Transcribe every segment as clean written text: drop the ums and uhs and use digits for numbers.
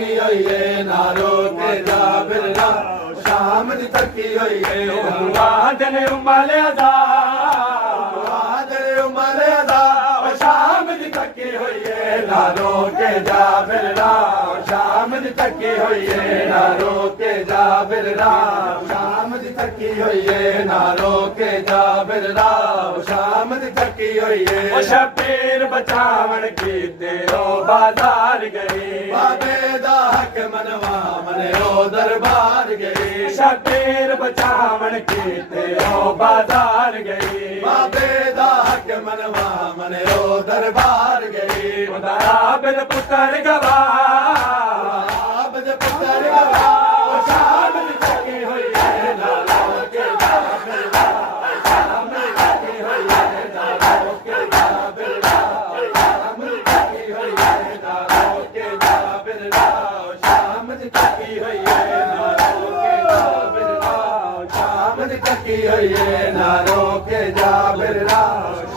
थकी होई है ना रोके जा बिरला शाम दी थकी होई है वादन उमले अदा वादन उमले अदा शाम दी थकी होई है ना रोके जा बिरला शाम दी थकी होई है ना रोके जा बिरला शाम दी थकी होई है ना रोके जा बिरला शाम दी थकी होई है ओ शबीर बचावन कीते ओ बाजार गए बाबे दा हक मनवा मने ओ दरबार गए शबीर बचावन कीते ओ बाजार गए बाबे दा हक मनवा मने ओ दरबार गए उदा आबिद पुत्र गवा आबिद पुत्र गवा ओ शाम दी थकी होई है ना रोके जा बिरला शाम दी थकी होई है ना रोके जा बिरला शाम दी थकी होई है ना रोके जा बिरला शाम दी थकी होई है ना रोके जा बिरला शाम दी थकी होई है ना रोके जा बिरला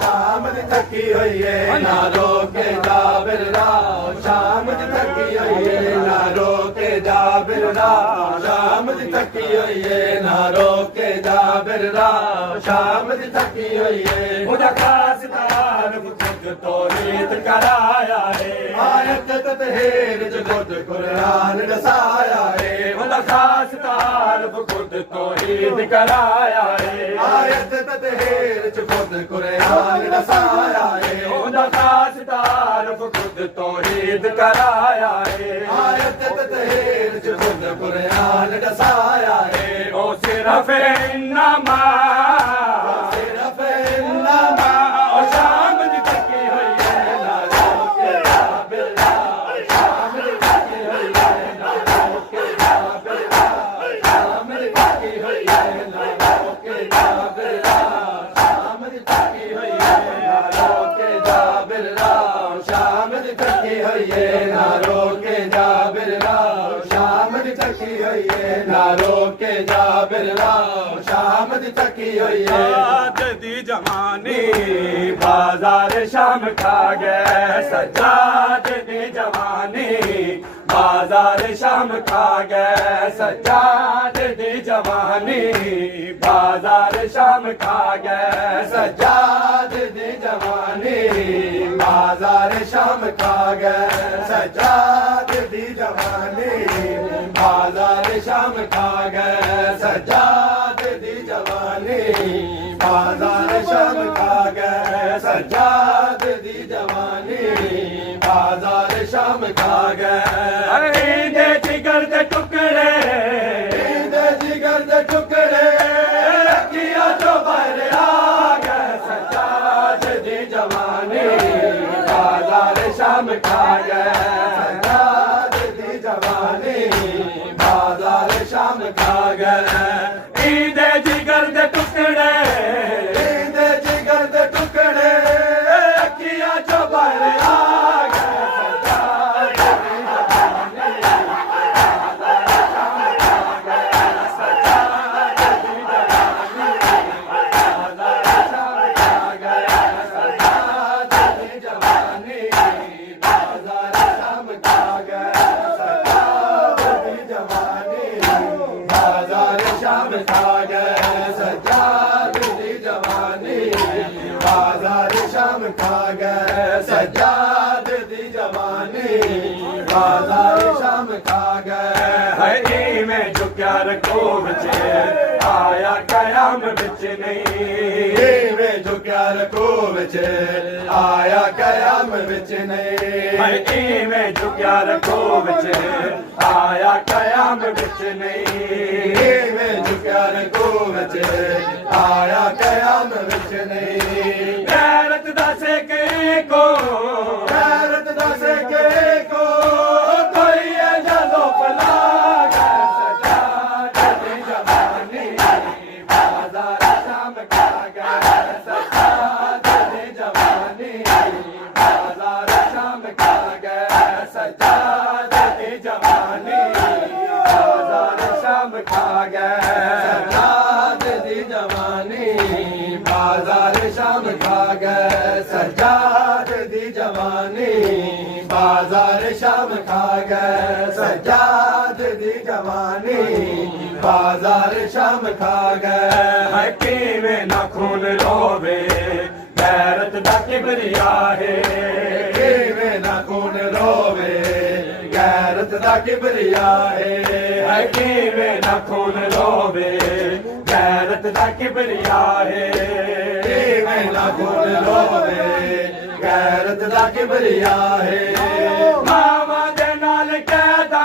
शाम दी थकी होई है ना रोके जा बिरला शाम दी थकी होई है ना रोके जा बिरला शाम दी थकी होई है ना रोके जा बिरला शाम दी थकी होई है मुझा खास तारफ खुद तो रीत कराया है आयत ततहेर जो खुद कुरान दसाया है मुझा खास तारफ खुद तो रीत कराया है आयत ततहेर जो खुद कुरान दसाया है मुझा खास तारफ खुद तो रीत कराया है आयत ततहेर जो खुद कुरान दसाया है ओ सिर्फ इन्नमा सिर्फ इन्नमा ओ शाम दी थकी होई है ना रोके जा बिरला शाम दी थकी होई है ना रोके जा बिरला शाम दी थकी होई है ना रोके जा बिरला शाम दी थकी होई है ना रोके जा बिरला शाम दी थकी होई है ना रोके जा बिरला शाम दी थकी होई है ना रोके जा बिरला शाम दी थकी होई है आज दी जवानी बाजार शाम खा गए सज्जाद दी जवानी बाजार शाम खा गए सज्जाद दी जवानी बाजार शाम खा गए सज्जाद दी जवानी बाजार शाम खा गए सज्जाद दी जवानी बाजार शाम खा गए सज्जाद दी जवानी बाजार शाम खा गए सज्जाद दी जवानी बाजार शाम खा गए दे जिगर दे टुकड़े दे जिगर दे टुकड़े किया जो बाहर आ गए सज्जाद दी जवानी बाजार शाम खा गए सज्जाद दी जवानी बाजार शाम खा गए ईद जिगर दे टुकड़े ईद जिगर दे टुकड़े किया जो बाहर आ गए सज्जाद दी जवानी बाजार शाम खा गए सज्जाद दी जवानी बाजार शाम खा गए सज्जाद दी जवानी बाजार शाम खा गए सज्जाद दी जवानी बाजार शाम खा गए सज्जाद दी जवानी बाजार शाम खा गए सज्जाद दी जवानी बाजार शाम खा गए हरी में झुक्या रखो बचे आया कयाम बिच नहीं में झुक्या रखो बचे आया कयाम बिच नहीं हरी में झुक्या रखो बचे आया कयाम बिच नहीं में झुक्या रखो बचे आया कयाम बिच नहीं गैरत दा सेके को गैरत दा सेके को कोई जलो पला गए सज्जाद दी जवानी बाजार शाम खा गए सज्जाद दी जवानी बाजार शाम खा गए सज्जाद दी जवानी बाजार शाम खा गए सज्जाद दी जवानी बाजार शाम खा गए सज्जाद दी जवानी बाजार शाम खा गए सजाद दी जवानी बाजार शाम खा गए हकीमे ना खून रोवे गैरत दा किबरिया है हकीमे ना खून रोवे गैरत दा किबरिया है हकीमे ना खून रोवे गैरत दा किबरिया है हकीमे ना खून रोवे गैरत दा किबरिया है मामा दे नाल कहदा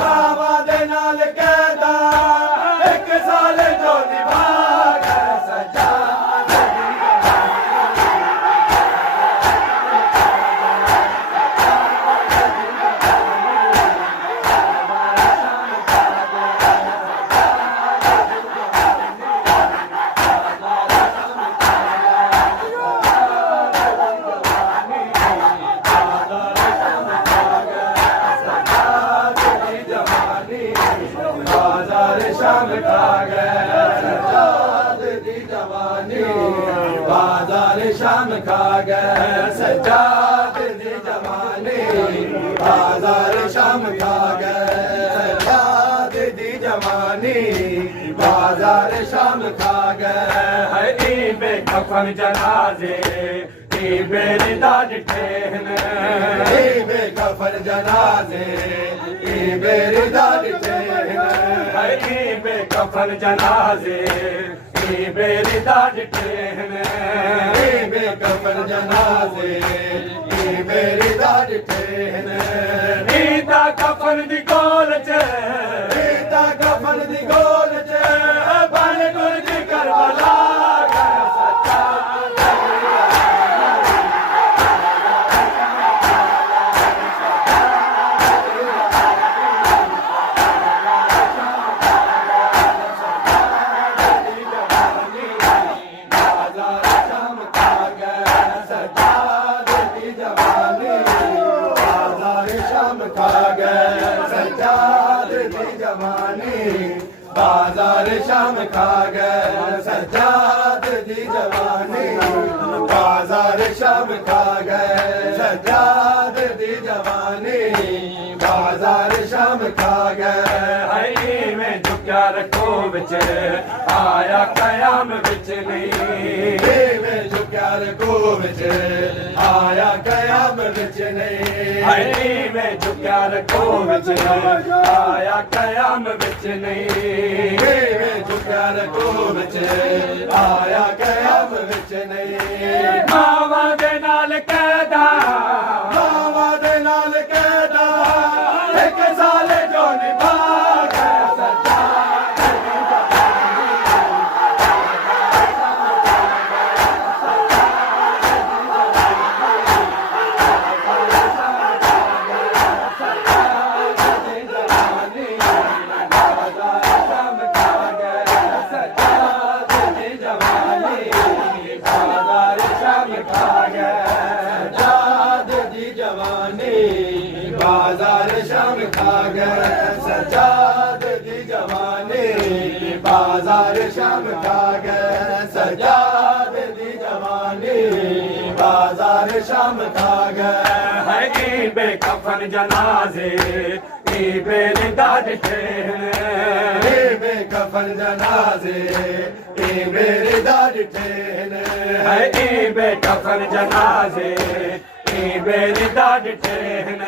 मामा दे नाल कहदा एक साल जो निभा गए सजा शाम खा गए सजाद दी जवानी बाजार शाम खा गए सजाद दी जवानी बाजार शाम खा गए सजाद दी जवानी बाजार शाम खा गए है ईबे कफन जनाजे ईबे रिदा डिठेन ईबे कफन जनाजे ईबे रिदा डिठेन बे कफन जनाजे बे रिदा डिठेन बे कफन जनाजे बे रिदा डिठेन रीता कफन दी गोल च रीता कफन दी गोल च बन गुरज करबला बाजार शाम खा गए सजाद दी जवानी बाजार शाम खा गए सजाद दी जवानी बाजार शाम खा गए में झुक्या रखो बिच आया कयाम बिच नहीं में झुक्या रखो बिच आया कयाम बिच नहीं में झुक्या रखो बिच आया कयाम बिच नहीं में झुक्या रखो बिच आया कयाम बिच नहीं मावा दे नाल कहदा मावा दे नाल कहदा एक साल जो निभा गए सजा बाजार शाम खा गए सजाद दी जवानी बाजार शाम खा गए सजाद दी जवानी बाजार शाम खा गए है बे कफन जनाजे बे रिदा डिठेन बे कफन जनाजे बे रिदा डिठेन है बे कफन जनाजे बे रिदा डिठेन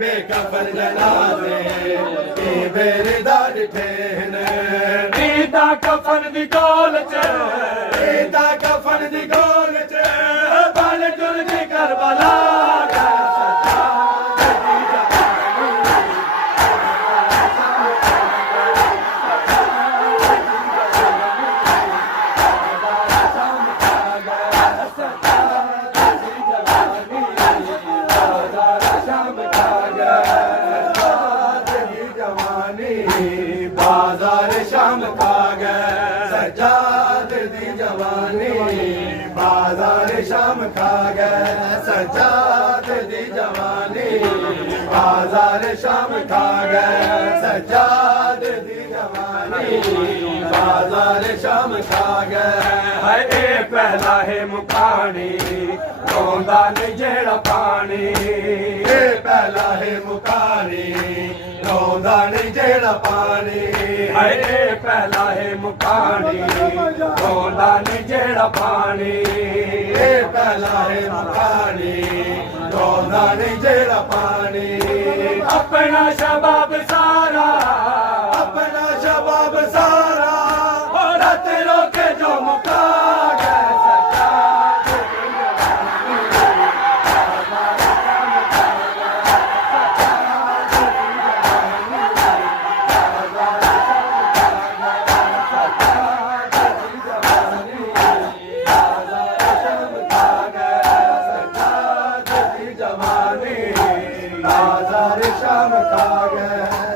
बे कफन जनाजे बे रिदा डिठेन रीता कफन दी गोल च रीता कफन दी गोल च बन गुरज करबला बाजार शाम खा गए सजाद दी जवानी बाजार शाम खा गए सजाद दी जवानी बाजार शाम खा गए सजाद दी जवानी जवानी बाजार शाम खा गए है ए पहला है मुकानी रोंदा नहीं जेड़ा पानी ए पहला है मुकानी रोंदा नहीं जेड़ा पानी है ए पहला है मुकानी रोंदा नहीं जेड़ा पानी ए पहला है मुकानी रोंदा नहीं जेड़ा पानी अपना शबाब सारा अपना शबाब सारा और तेरो के जो मुका गए सच्चा जवानी बाजार शाम खा गए